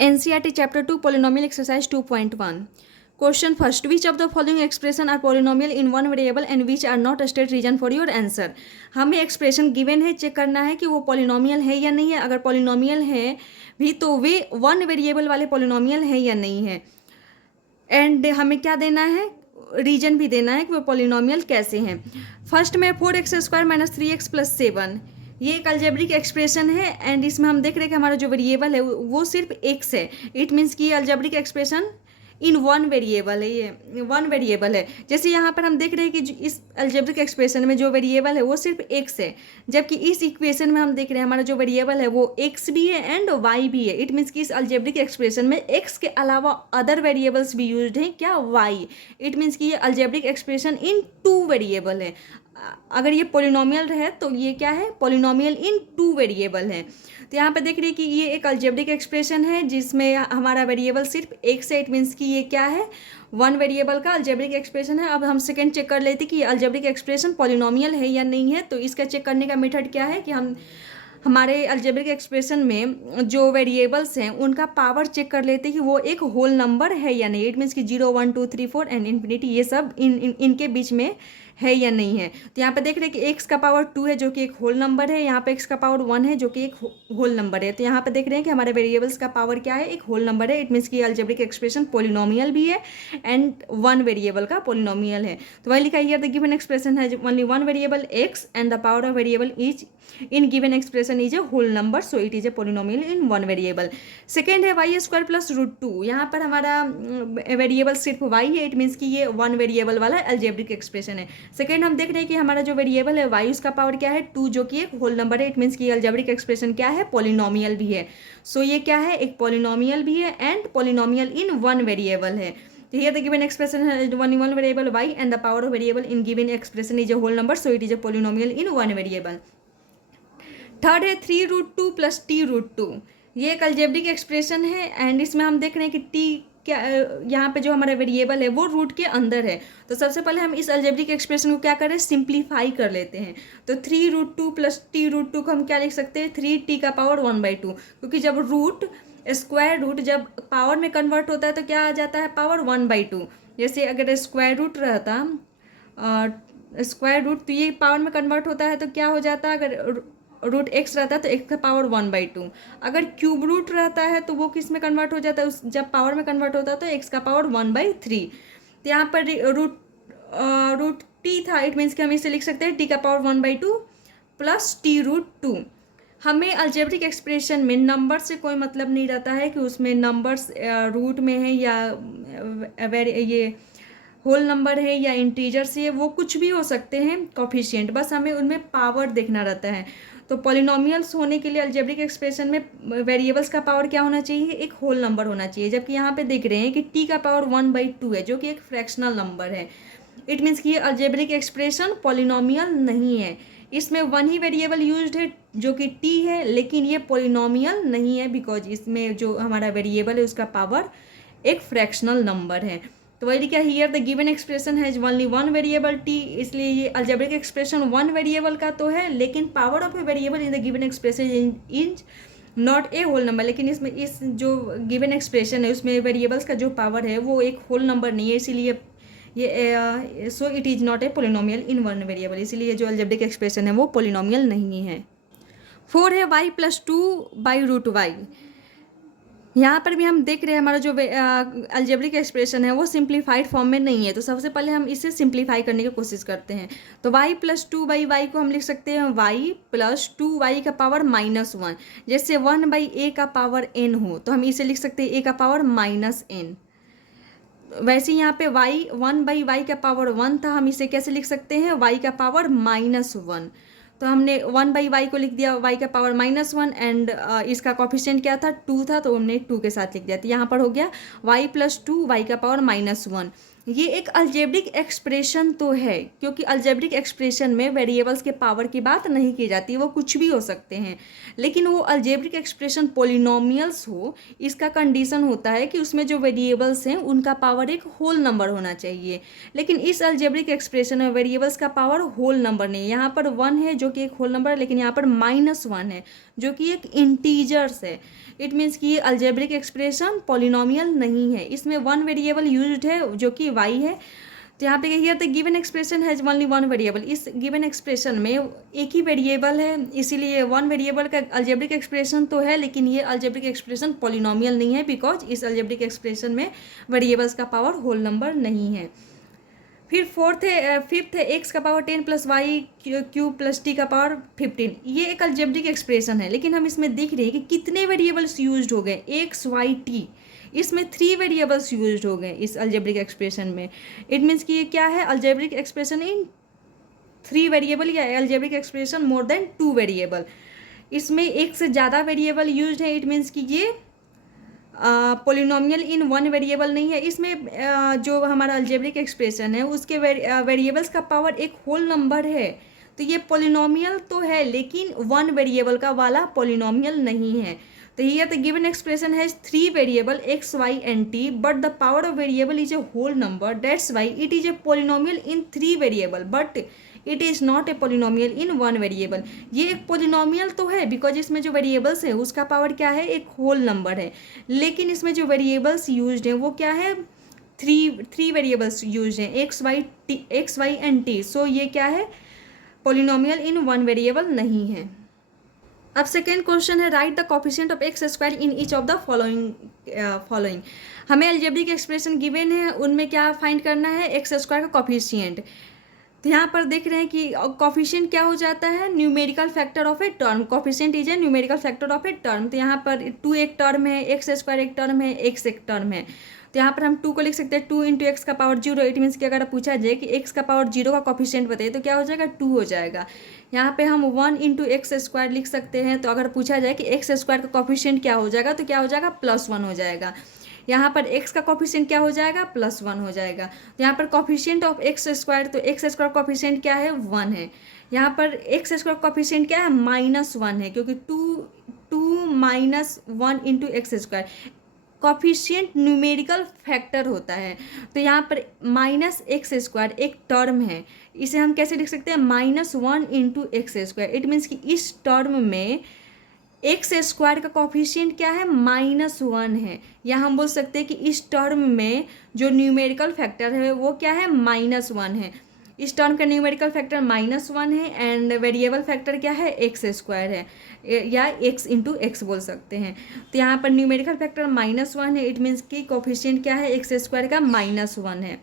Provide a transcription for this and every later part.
NCERT Chapter 2 Polynomial Exercise 2.1. Question first. Which of the following expression are polynomial in one variable and which are not a state reason for your answer? हमें expression given है, check करना है कि वो polynomial है या नहीं है. अगर पॉलिनोमियल है भी तो वे वन वेरिएबल वाले पॉलिनोमियल है या नहीं है. एंड हमें क्या देना है, रीजन भी देना है कि वो पॉलिनोमियल कैसे हैं. फर्स्ट में 4x² - 3x + 7, ये एक अलजेब्रिक एक्सप्रेशन है एंड इसमें हम देख रहे हैं कि हमारा जो वेरिएबल है वो सिर्फ x है. इट मीन्स कि ये algebraic expression in one variable है, ये वन वेरिएबल है. जैसे यहाँ पर हम देख रहे हैं कि इस अलजेब्रिक एक्सप्रेशन में जो वेरिएबल है वो सिर्फ x है, जबकि इस इक्वेशन में हम देख रहे हैं हमारा जो वेरिएबल है वो x भी है एंड y भी है. इट मीन्स कि इस अलजेब्रिक एक्सप्रेशन में x के अलावा अदर वेरिएबल्स भी यूज्ड हैं, क्या, y. इट मीन्स कि ये algebraic expression in two variable है. अगर ये पोलिनोमियल है तो ये क्या है, पोलिनोमियल इन टू वेरिएबल है. तो यहाँ पे देख रही है कि ये एक अलजेब्रिक एक्सप्रेशन है जिसमें हमारा वेरिएबल सिर्फ x है. इट मीन्स कि ये क्या है, वन वेरिएबल का अलजेब्रिक एक्सप्रेशन है. अब हम सेकंड चेक कर लेते कि ये अलजेब्रिक एक्सप्रेशन पोलिनोमियल है या नहीं है. तो इसका चेक करने का मेथड क्या है कि हम हमारे अलजेब्रिक एक्सप्रेशन में जो वेरिएबल्स हैं उनका पावर चेक कर लेते हैं कि वो एक होल नंबर है या नहीं. इट मीन्स कि 0 1 2 3 4 एंड इन्फिनिटी, ये सब इनके बीच में है या नहीं है. तो यहाँ पे देख रहे हैं कि x का पावर 2 है जो कि एक होल नंबर है, यहाँ पे x का पावर 1 है जो कि एक होल नंबर है. तो यहाँ पे देख रहे हैं कि हमारे वेरिएबल्स का पावर क्या है, एक होल नंबर है. इट मीन्स कि अलजेब्रिक एक्सप्रेशन पोलिनोमियल भी है एंड वन वेरिएबल का पोलिनोमियल है. तो वही लिखा है, द गिवन एक्सप्रेशन है only one variable x and the power of variable is in given expression is a whole number, so it is a polynomial in one variable. Second है y² + √2. यहाँ पर हमारा वेरिएबल सिर्फ y है. It means कि ये one variable वाला algebraic expression है. सेकेंड हम देख रहे हैं कि हमारा जो वेरिएबल है y, उसका पावर क्या है, 2, जो कि एक होल नंबर है. इट मीन्स कि अलजेब्रिक एक्सप्रेशन क्या है, पोलिनोमियल भी है. सो ये क्या है, एक पोलिनोमियल भी है and polynomial in one variable है. तो here the given expression has only one variable y and the power of variable in given expression is a whole number, so it is a polynomial in one variable. Third है 3√2 + t√2. ये एक algebraic expression है and इसमें हम देख रहे हैं कि t क्या, यहाँ पे जो हमारा वेरिएबल है वो रूट के अंदर है. तो सबसे पहले हम इस अलजेब्रिक एक्सप्रेशन को क्या करें, सिंप्लीफाई कर लेते हैं. तो 3√2 + t√2 को हम क्या लिख सकते हैं, 3t का पावर 1/2, क्योंकि जब रूट स्क्वायर रूट जब पावर में कन्वर्ट होता है तो क्या आ जाता है, पावर 1/2. जैसे अगर स्क्वायर रूट रहता, स्क्वायर रूट, तो ये पावर में कन्वर्ट होता है तो क्या हो जाता है, अगर रूट x रहता है तो x का पावर 1/2. अगर क्यूब रूट रहता है तो वो किस में कन्वर्ट हो जाता है, उस जब पावर में कन्वर्ट होता है तो x का पावर 1/3. तो यहाँ पर रूट t था. इट मीन्स कि हम इसे लिख सकते हैं t का पावर 1/2 + t√2. हमें अलजेब्रिक एक्सप्रेशन में नंबर से कोई मतलब नहीं रहता है कि उसमें नंबर्स रूट में है या ये होल नंबर है या इंटीजर्स है, वो कुछ भी हो सकते हैं कोफिशिएंट, बस हमें उनमें पावर देखना रहता है. तो पॉलिनोमियल्स होने के लिए अलजेब्रिक एक्सप्रेशन में वेरिएबल्स का पावर क्या होना चाहिए, एक होल नंबर होना चाहिए. जबकि यहाँ पे देख रहे हैं कि t का पावर 1/2 है जो कि एक फ्रैक्शनल नंबर है. इट मीन्स कि ये अलजेब्रिक एक्सप्रेशन पॉलिनोमियल नहीं है. इसमें वन ही वेरिएबल यूज्ड है जो कि t है, लेकिन ये पॉलिनोमियल नहीं है बिकॉज इसमें जो हमारा वेरिएबल है उसका पावर एक फ्रैक्शनल नंबर है. तो वही लिखा here the given expression has only one variable t. इसलिए ये अलजेब्रिक एक्सप्रेशन वन वेरिएबल का तो है, लेकिन power of a variable in the given expression is not a whole number. लेकिन इसमें इस जो गिवन एक्सप्रेशन है उसमें वेरिएबल्स का जो पावर है वो एक होल नंबर नहीं है, इसीलिए ये so it is not a polynomial in one variable. इसीलिए जो अलजेब्रिक एक्सप्रेशन है वो पोलिनोमियल नहीं है. 4 है y + 2/√y. यहाँ पर भी हम देख रहे हैं हमारा जो अलजेब्रिक एक्सप्रेशन है वो सिंप्लीफाइड फॉर्म में नहीं है. तो सबसे पहले हम इसे सिंप्लीफाई करने की कोशिश करते हैं. तो y + 2/y को हम लिख सकते हैं y + 2y का पावर -1. जैसे 1/a का पावर n हो तो हम इसे लिख सकते हैं a का पावर -n. वैसे यहाँ पे y 1/y का पावर 1 था, हम इसे कैसे लिख सकते हैं, y का पावर -1. तो हमने 1/y को लिख दिया y का पावर -1 एंड इसका कॉफिशिएंट क्या था, 2 था, तो हमने 2 के साथ लिख दिया. तो यहाँ पर हो गया y + 2y का पावर -1. ये एक अलजेब्रिक एक्सप्रेशन तो है, क्योंकि अलजेब्रिक एक्सप्रेशन में वेरिएबल्स के पावर की बात नहीं की जाती, वो कुछ भी हो सकते हैं. लेकिन वो अलजेब्रिक एक्सप्रेशन पोलिनोमियल्स हो, इसका कंडीशन होता है कि उसमें जो वेरिएबल्स हैं उनका पावर एक होल नंबर होना चाहिए. लेकिन इस अलजेब्रिक एक्सप्रेशन में वेरिएबल्स का पावर होल नंबर नहीं है. यहाँ पर 1 है जो कि एक होल नंबर है, लेकिन यहाँ पर -1 है जो कि एक इंटीजर्स है। इट मीन्स कि ये अलजेब्रिक एक्सप्रेशन पॉलिनोमियल नहीं है, इसमें वन वेरिएबल यूज्ड है जो कि y है। तो यहाँ पे कहिए तो given expression has only one variable, इस गिवन एक्सप्रेशन में एक ही वेरिएबल है, इसीलिए वन वेरिएबल का अलजेब्रिक एक्सप्रेशन तो है, लेकिन ये अलजेब्रिक एक्सप्रेशन पॉलिनोमियल नहीं है, बिकॉज इस अलजेब्रिक एक्सप्रेशन में वेरिएबल्स का पावर होल नंबर नहीं है। फिर फिफ्थ है एक्स का power 10 plus y cube plus t का पावर 15। ये एक अलजेब्रिक एक्सप्रेशन है, लेकिन हम इसमें देख रहे हैं कि कितने वेरिएबल्स यूज्ड हो गए, एक्स वाई टी, इसमें 3 वेरिएबल्स यूज्ड हो गए इस अलजेब्रिक एक्सप्रेशन में। इट मीन्स कि ये क्या है, अलजेब्रिक एक्सप्रेशन इन 3 वेरिएबल या algebraic expression more than 2 variable. इसमें एक से ज़्यादा वेरिएबल यूज्ड है, इट मीन्स कि ये पोलिनोमियल इन वन वेरिएबल नहीं है। इसमें जो हमारा अलजेब्रिक एक्सप्रेशन है उसके वेरिएबल्स का पावर एक होल नंबर है, तो ये पोलिनोमियल तो है लेकिन वन वेरिएबल का वाला पोलिनोमियल नहीं है। तो here the given expression has 3 variable x, y and t, but the power of variable is a whole number. That's why it is a polynomial in 3 variable, but it is not a polynomial in one variable. ये एक polynomial तो है because इसमें जो variables है उसका power क्या है, एक होल नंबर है, लेकिन इसमें जो वेरिएबल्स यूज्ड हैं वो क्या है, थ्री वेरिएबल्स यूज्ड हैं, एक्स वाई एंड टी। सो ये क्या है, पोलिनोमियल इन वन वेरिएबल नहीं है। अब सेकेंड क्वेश्चन है, right the coefficient of x square in each of the following. हमें अलजेब्रिक एक्सप्रेशन गिवन है, उनमें क्या फाइंड करना है, एक्स स्क्वायर का कोफिशिएंट। तो यहाँ पर देख रहे हैं कि कोफिशिएंट क्या हो जाता है, numerical factor of a term. Coefficient is a numerical factor of a term. तो यहाँ पर 2 एक टर्म है, एक्स स्क्वायर एक टर्म है, एक्स एक टर्म है। तो यहाँ पर हम 2 को लिख सकते हैं 2 इंटू एक्स का पावर 0। इट मीन्स कि अगर पूछा जाए कि एक्स का पावर 0 का कोफिशिएंट बताइए तो क्या हो जाएगा, 2 हो जाएगा। यहाँ पे हम 1 इंटू एक्स स्क्वायर लिख सकते हैं। तो अगर पूछा जाए कि एक्स स्क्वायर का कोफिशिएंट क्या हो जाएगा तो क्या हो जाएगा, +1 हो जाएगा। यहाँ पर x का कोफिशिएंट क्या हो जाएगा, +1 हो जाएगा। तो यहाँ पर कोफिशिएंट ऑफ एक्स स्क्वायर, तो एक्स स्क्वायर कोफिशिएंट क्या है, 1 है। यहाँ पर एक्स स्क्वायर कोफिशिएंट क्या है, -1 है, क्योंकि 2 minus 1 into x square coefficient numerical factor होता है। तो यहाँ पर -x² एक टर्म है, इसे हम कैसे लिख सकते हैं, -1 into x square. It means कि इस टर्म में एक्स स्क्वायर का कोफिशिएंट क्या है, -1 है, या हम बोल सकते हैं कि इस टर्म में जो न्यूमेरिकल फैक्टर है वो क्या है, -1 है। इस टर्म का न्यूमेरिकल फैक्टर -1 है एंड वेरिएबल फैक्टर क्या है, एक्स स्क्वायर है, या x इंटू एक्स बोल सकते हैं। तो यहाँ पर न्यूमेरिकल फैक्टर -1 है, इट मीन्स कि कोफिशिएंट क्या है, एक्स स्क्वायर का -1 है।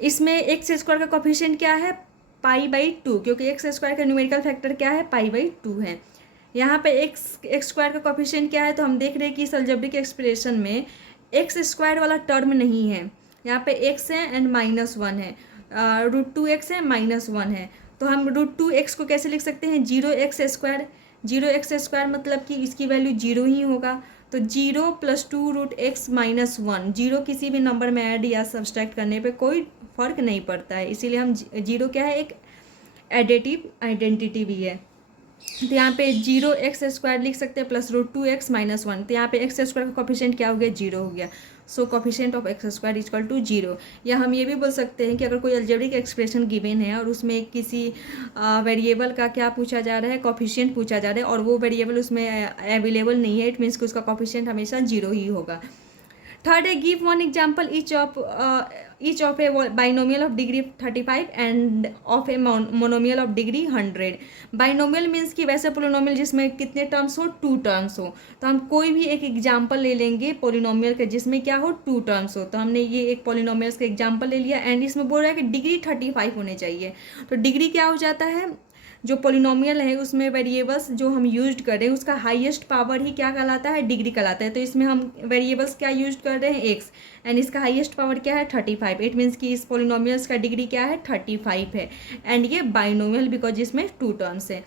इसमें एक्स स्क्वायर का कोफिशिएंट क्या है, π/2, क्योंकि एक्स स्क्वायर का न्यूमेरिकल फैक्टर क्या है, π/2 है। यहाँ पे एक्स स्क्वायर का कोफिशिएंट क्या है, तो हम देख रहे हैं कि इस अलजेब्रिक एक्सप्रेशन में एक्स स्क्वायर वाला टर्म नहीं है, यहाँ पे x है एंड -1 है, √2x है, -1 है। तो हम √2x को कैसे लिख सकते हैं, 0x²। 0x² मतलब कि इसकी वैल्यू 0 ही होगा, तो 0 + 2√x -1, 0 किसी भी नंबर में ऐड या सब्सट्रैक्ट करने पे कोई फ़र्क नहीं पड़ता है, इसीलिए हम 0 क्या है, एक एडिटिव आइडेंटिटी भी है। तो यहाँ पे 0x² लिख सकते हैं प्लस √2x -1। तो यहाँ पे एक्स स्क्वायर का कोफिशिएंट क्या हो गया, 0 हो गया। So coefficient of x square equal to 0। या हम ये भी बोल सकते हैं कि अगर कोई अलजेब्रिक एक्सप्रेशन गिवन है और उसमें किसी वेरिएबल का क्या पूछा जा रहा है, कोफिशिएंट पूछा जा रहा है, और वो वेरिएबल उसमें अवेलेबल नहीं है, इट मीन्स कि उसका कोफिशिएंट हमेशा 0 ही होगा। थर्ड है, give one example each of a binomial of degree 35 and of a monomial of degree 100। Binomial means कि वैसे पोलिनोमियल जिसमें कितने टर्म्स हो, 2 टर्म्स हो। तो हम कोई भी एक एग्जाम्पल ले लेंगे पोलिनोमियल के जिसमें क्या हो, 2 टर्म्स हो। तो हमने ये एक पोलिनोमियल्स का एग्जाम्पल ले लिया एंड इसमें बोल रहा है कि डिग्री 35 होने चाहिए। तो डिग्री क्या हो जाता है, जो पोलिनोमियल है उसमें वेरिएबल्स जो हम यूज कर रहे हैं उसका हाईएस्ट पावर ही क्या कहलाता है, डिग्री कहलाता है। तो इसमें हम वेरिएबल्स क्या यूज कर रहे हैं, एक्स, एंड इसका हाईएस्ट पावर क्या है, 35। इट मीन्स कि इस पोलिनोमियल्स का डिग्री क्या है, 35 है, एंड ये बाइनोमियल बिकॉज इसमें 2 टर्म्स है।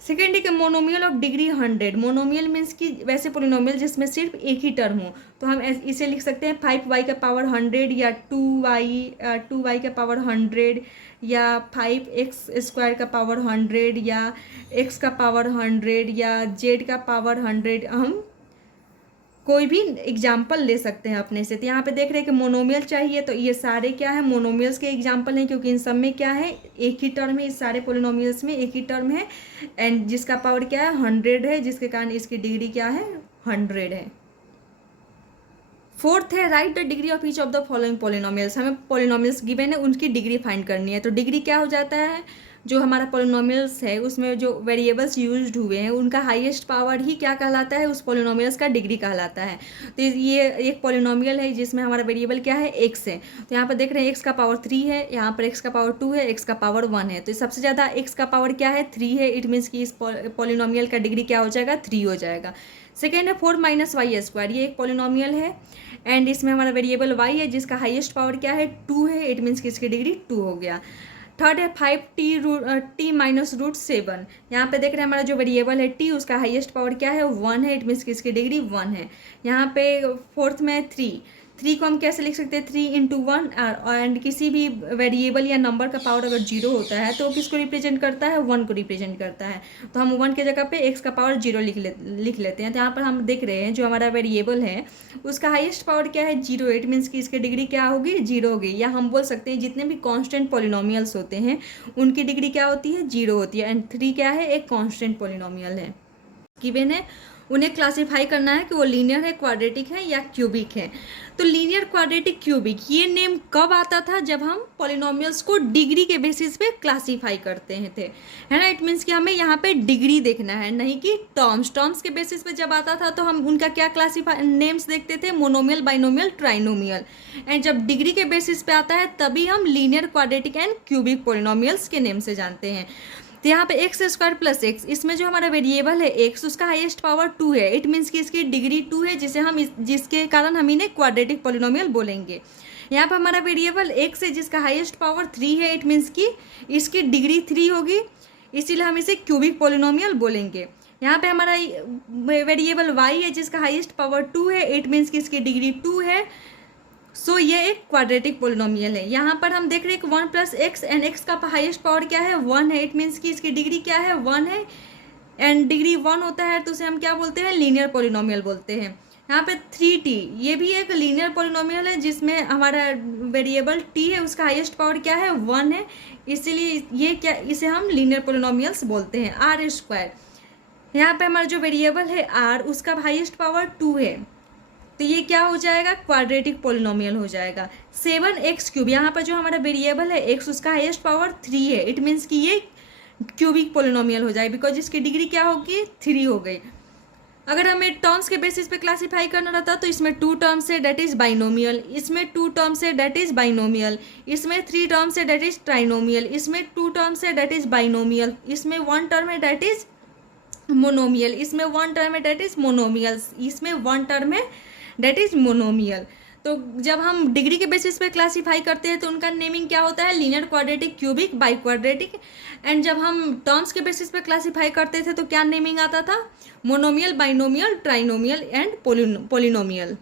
सेकेंड है कि monomial of degree 100। Monomial means कि वैसे पोलिनोमियल जिसमें सिर्फ एक ही टर्म हो। तो हम इसे लिख सकते हैं 5y का पावर 100 या 2y का पावर 100 या 5x² का पावर 100 या x का पावर 100 या z का पावर 100 हम कोई भी एग्जाम्पल ले सकते हैं अपने से। तो यहाँ पे देख रहे हैं कि मोनोमियल चाहिए, तो ये सारे क्या है, मोनोमियल्स के एग्जाम्पल हैं, क्योंकि इन सब में क्या है, एक ही टर्म है, इस सारे पोलिनोमियल्स में एक ही टर्म है, एंड जिसका पावर क्या है 100 है, जिसके कारण इसकी डिग्री क्या है 100 है। फोर्थ है right the degree of each of the following polynomials. हमें पोलिनोमियल्स गिवन है, उनकी डिग्री फाइंड करनी है। तो डिग्री क्या हो जाता है, जो हमारा पोलिनोमियल्स है उसमें जो वेरिएबल्स यूज्ड हुए हैं उनका हाईएस्ट पावर ही क्या कहलाता है, उस पोलिनोमियल्स का डिग्री कहलाता है। तो ये एक पोलिनोमियल है जिसमें हमारा वेरिएबल क्या है, एक्स है। तो यहाँ पर देख रहे हैं एक्स का पावर 3 है, यहाँ पर एक्स का पावर 2 है, एक्स का पावर 1 है। तो सबसे ज़्यादा एक्स का पावर क्या है 3 है, इट मीन्स कि इस पोलिनोमियल का डिग्री क्या हो जाएगा 3 हो जाएगा। सेकेंड है 4 माइनस वाई स्क्वायर, ये एक पोलिनोमियल है एंड इसमें हमारा वेरिएबल y है जिसका हाईएस्ट पावर क्या है 2 है, इट मीन्स कि इसकी डिग्री 2 हो गया। थर्ड है 5t माइनस रूट 7, यहाँ पे देख रहे हैं हमारा जो वेरिएबल है t उसका हाईएस्ट पावर क्या है 1 है, इट मीन्स कि इसकी डिग्री 1 है। यहाँ पे फोर्थ में 3 को हम कैसे लिख सकते हैं 3 इंटू 1, एंड किसी भी वेरिएबल या नंबर का पावर अगर 0 होता है तो किसको रिप्रेजेंट करता है 1 को रिप्रेजेंट करता है। तो हम 1 के जगह पे x का पावर 0 लिख लेते हैं। तो यहाँ पर हम देख रहे हैं जो हमारा वेरिएबल है उसका हाईएस्ट पावर क्या है 0, इट मीन्स कि इसकी डिग्री क्या होगी 0 होगी। या हम बोल सकते हैं जितने भी कांस्टेंट पॉलिनोमियल्स होते हैं उनकी डिग्री क्या होती है 0 होती है, एंड 3 क्या है एक कांस्टेंट पॉलिनोमियल है गिवन है। उन्हें क्लासीफाई करना है कि वो लीनियर है, क्वाड्रेटिक है या क्यूबिक है। तो लीनियर, क्वाड्रेटिक, क्यूबिक ये नेम कब आता था, जब हम पॉलिनोमियल्स को डिग्री के बेसिस पे क्लासीफाई करते हैं थे, है ना। इट मीन्स कि हमें यहाँ पे डिग्री देखना है, नहीं कि टर्म्स के बेसिस पे जब आता था तो हम उनका क्या क्लासीफाई नेम्स देखते थे, मोनोमियल, बाइनोमियल, ट्राइनोमियल। एंड जब डिग्री के बेसिस पे आता है तभी हम linear, quadratic and cubic polynomials के नेम से जानते हैं। तो यहाँ पे एक्स स्क्वायर प्लस एक्स, इसमें जो हमारा वेरिएबल है एक्स उसका हाईएस्ट पावर 2 है, इट मीन्स कि इसकी डिग्री 2 है, जिसके कारण हम इन्हें क्वाड्रेटिक पॉलिनोमियल बोलेंगे। यहाँ पे हमारा वेरिएबल एक्स है जिसका हाईएस्ट पावर 3 है, इट मीन्स कि इसकी डिग्री 3 होगी, इसीलिए हम इसे क्यूबिक पॉलिनोमियल बोलेंगे। यहाँ पे हमारा वेरिएबल वाई है जिसका हाईएस्ट पावर 2 है, इट मीन्स कि इसकी डिग्री 2 है, सो ये एक क्वाड्रेटिक पोलिनोमियल है। यहाँ पर हम देख रहे हैं कि 1 प्लस एक्स एंड एक्स का हाईएस्ट पावर क्या है 1 है, इट मीन्स कि इसकी डिग्री क्या है 1 है, एंड डिग्री 1 होता है तो उसे हम क्या बोलते हैं लीनियर पोलिनोमियल बोलते हैं। यहाँ पे 3t ये भी एक लीनियर पोलिनोमियल है जिसमें हमारा वेरिएबल t है उसका हाईएस्ट पावर क्या है 1 है, इसीलिए ये क्या इसे हम लीनियर पोलिनोमियल्स बोलते हैं। आर स्क्वायर, यहाँ पे हमारा जो वेरिएबल है r उसका हाईएस्ट पावर 2 है, तो ये क्या हो जाएगा क्वाड्रेटिक पोलिनोमियल हो जाएगा। 7x क्यूब, यहाँ पर जो हमारा वेरिएबल है x उसका हाईएस्ट पावर 3 है, इट मीन्स कि ये क्यूबिक पोलिनोमियल हो जाएगा, बिकॉज इसकी डिग्री क्या होगी 3 हो गई। अगर हमें टर्म्स के बेसिस पे क्लासीफाई करना रहता तो इसमें 2 टर्म्स है डेट इज बाइनोमियल, इसमें 2 टर्म्स है डेट इज बाइनोमियल, इसमें 3 टर्म्स है डेट इज ट्राइनोमियल, इसमें 2 टर्म्स है डेट इज बाइनोमियल, इसमें 1 टर्म है डेट इज मोनोमियल, इसमें 1 टर्म है डेट इज मोनोमियल, इसमें 1 टर्म है डेट इज मोनोमियल। तो जब हम डिग्री के बेसिस पे क्लासीफाई करते हैं तो उनका नेमिंग क्या होता है linear, quadratic, cubic, by quadratic. And जब हम टर्म्स के बेसिस पे क्लासीफाई करते थे तो क्या नेमिंग आता था monomial, binomial, trinomial and polynomial.